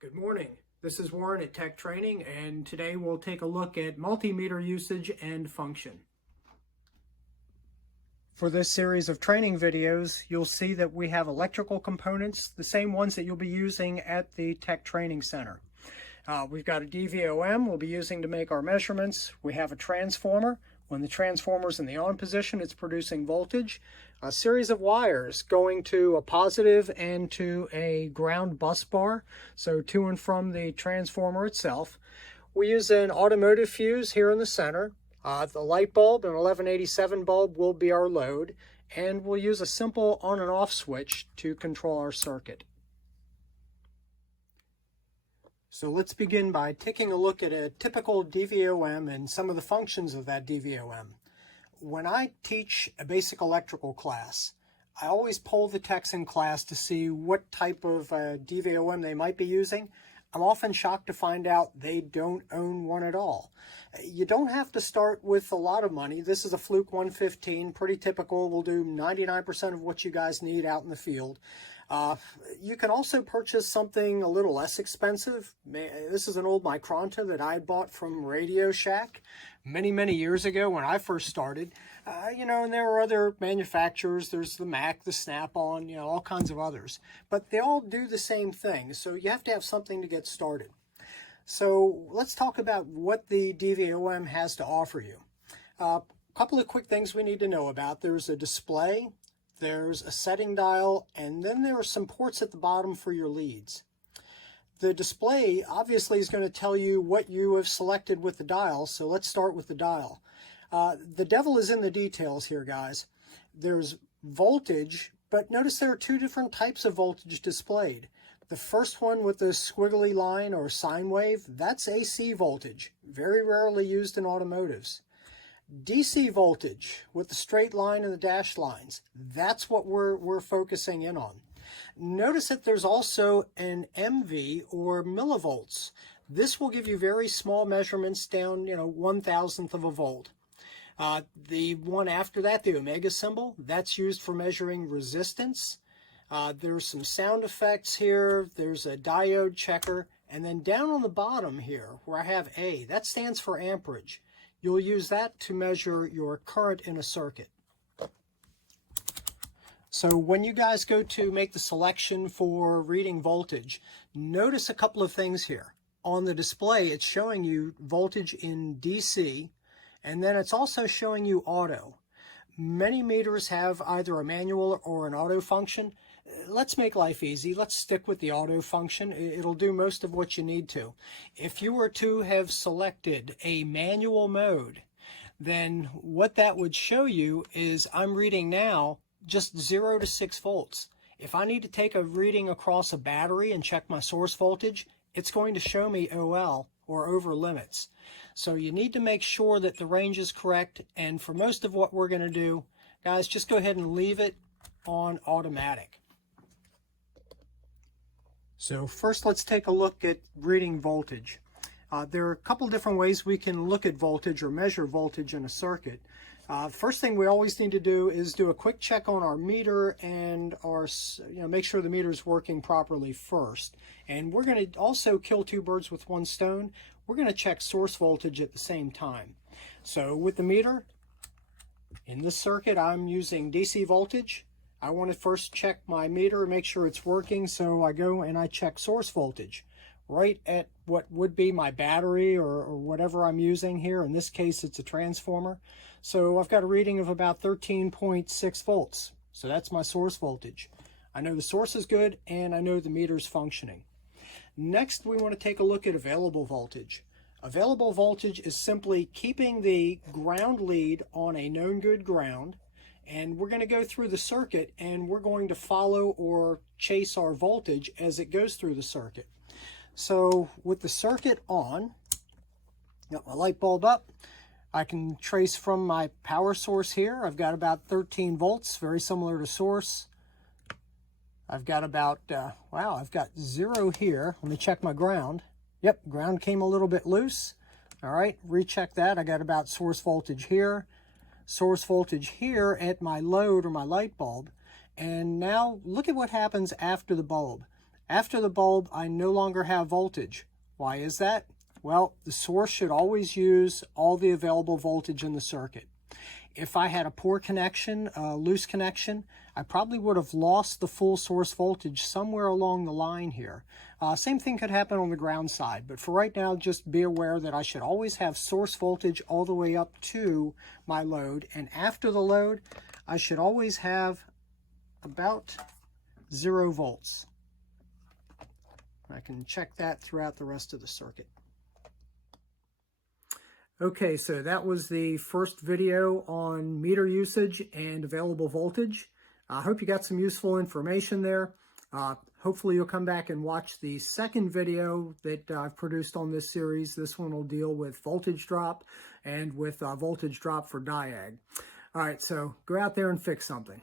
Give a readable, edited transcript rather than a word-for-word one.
Good morning. This is Warren at Tech Training, and today we'll take a look at multimeter usage and function. For this series of training videos, you'll see that we have electrical components, the same ones that you'll be using at the Tech Training Center. We've got a DVOM we'll be using to make our measurements. We have a transformer. When the transformer's in the on position, it's producing voltage. A series of wires going to a positive and to a ground bus bar, so to and from the transformer itself. We use an automotive fuse here in the center. The light bulb, an 1187 bulb, will be our load, and we'll use a simple on and off switch to control our circuit. So let's begin by taking a look at a typical DVOM and some of the functions of that DVOM. When I teach a basic electrical class, I always poll the techs in class to see what type of DVOM they might be using. I'm often shocked to find out they don't own one at all. You don't have to start with a lot of money. This is a Fluke 115, pretty typical. We'll do 99% of what you guys need out in the field. You can also purchase something a little less expensive. This is an old Micronta that I bought from Radio Shack many years ago when I first started. And there are other manufacturers. There's the Mac, the Snap-on, all kinds of others. But they all do the same thing, so you have to have something to get started. So let's talk about what the DVOM has to offer you. A couple of quick things we need to know about. There's a display, there's a setting dial, and then there are some ports at the bottom for your leads. The display obviously is going to tell you what you have selected with the dial, so let's start with the dial. The devil is in the details here, guys. There's voltage, but notice there are two different types of voltage displayed. The first one with the squiggly line or sine wave, that's AC voltage, very rarely used in automotives. DC voltage with the straight line and the dashed lines, that's what we're focusing in on. Notice that there's also an MV or millivolts. This will give you very small measurements down, 1/1000th of a volt. The one after that, the omega symbol, that's used for measuring resistance. There's some sound effects here. There's a diode checker. And then down on the bottom here, where I have A, that stands for amperage. You'll use that to measure your current in a circuit. So when you guys go to make the selection for reading voltage, notice a couple of things here. On the display, it's showing you voltage in DC, and then it's also showing you auto. Many meters have either a manual or an auto function. Let's make life easy. Let's stick with the auto function. It'll do most of what you need to. If you were to have selected a manual mode, then what that would show you is I'm reading now just 0 to 6 volts. If I need to take a reading across a battery and check my source voltage, it's going to show me OL or over limits. So you need to make sure that the range is correct, and for most of what we're going to do, guys, just go ahead and leave it on automatic. So first let's take a look at reading voltage. There are a couple different ways we can look at voltage or measure voltage in a circuit. First thing we always need to do is do a quick check on our meter and make sure the meter is working properly first. And we're going to also kill two birds with one stone. We're going to check source voltage at the same time. So with the meter, in this circuit, I'm using DC voltage. I want to first check my meter and make sure it's working, so I go and I check source voltage right at what would be my battery or whatever I'm using here. In this case, it's a transformer. So I've got a reading of about 13.6 volts. So that's my source voltage. I know the source is good and I know the meter's functioning. Next, we want to take a look at available voltage. Available voltage is simply keeping the ground lead on a known good ground. And we're going to go through the circuit and we're going to follow or chase our voltage as it goes through the circuit. So with the circuit on, got my light bulb up, I can trace from my power source here. I've got about 13 volts, very similar to source. I've got about, I've got 0 here. Let me check my ground. Yep, ground came a little bit loose. All right, recheck that. I got about source voltage here. Source voltage here at my load or my light bulb. And now look at what happens after the bulb. After the bulb, I no longer have voltage. Why is that? Well, the source should always use all the available voltage in the circuit. If I had a poor connection, a loose connection, I probably would have lost the full source voltage somewhere along the line here. Same thing could happen on the ground side, but for right now, just be aware that I should always have source voltage all the way up to my load, and after the load, I should always have about 0 volts. I can check that throughout the rest of the circuit. Okay, so that was the first video on meter usage and available voltage. I hope you got some useful information there. Hopefully you'll come back and watch the second video that I've produced on this series. This one will deal with voltage drop and with voltage drop for diag. All right, so go out there and fix something.